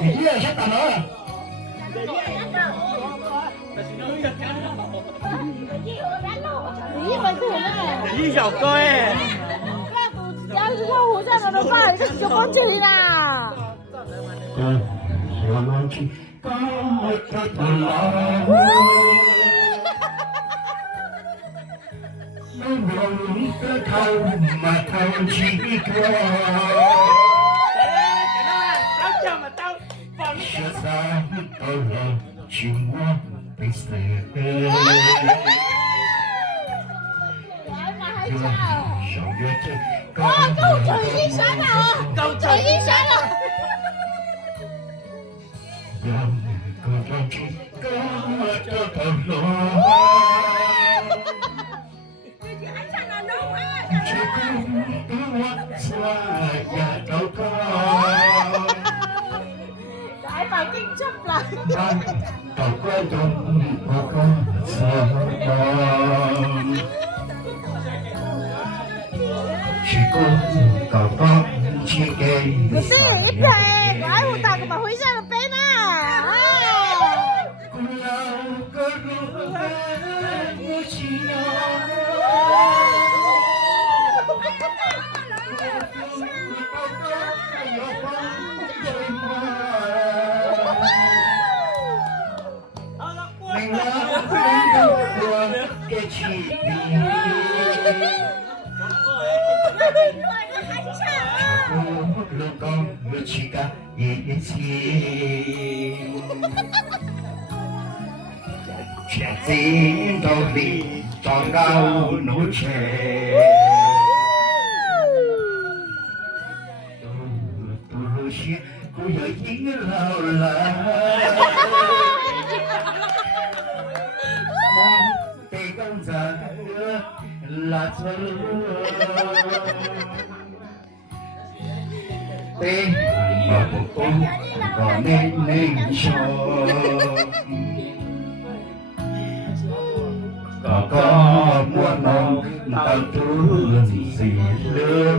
你也先打了。一小哥哎，要是老虎在那的话，你就放这里啦。哇，够整一山了啊！够整一山了。Đại bà kinh chấp lại. Cái gì ít thế, gái của ta mà hủy ra được bên à. Chuyện gì đâu đi tròn cao nỗi trẻ tôi sẽ cô giờ chính lao là tay con già là thơ tên mà một con còn nên cho có mua non tao thương gì lứa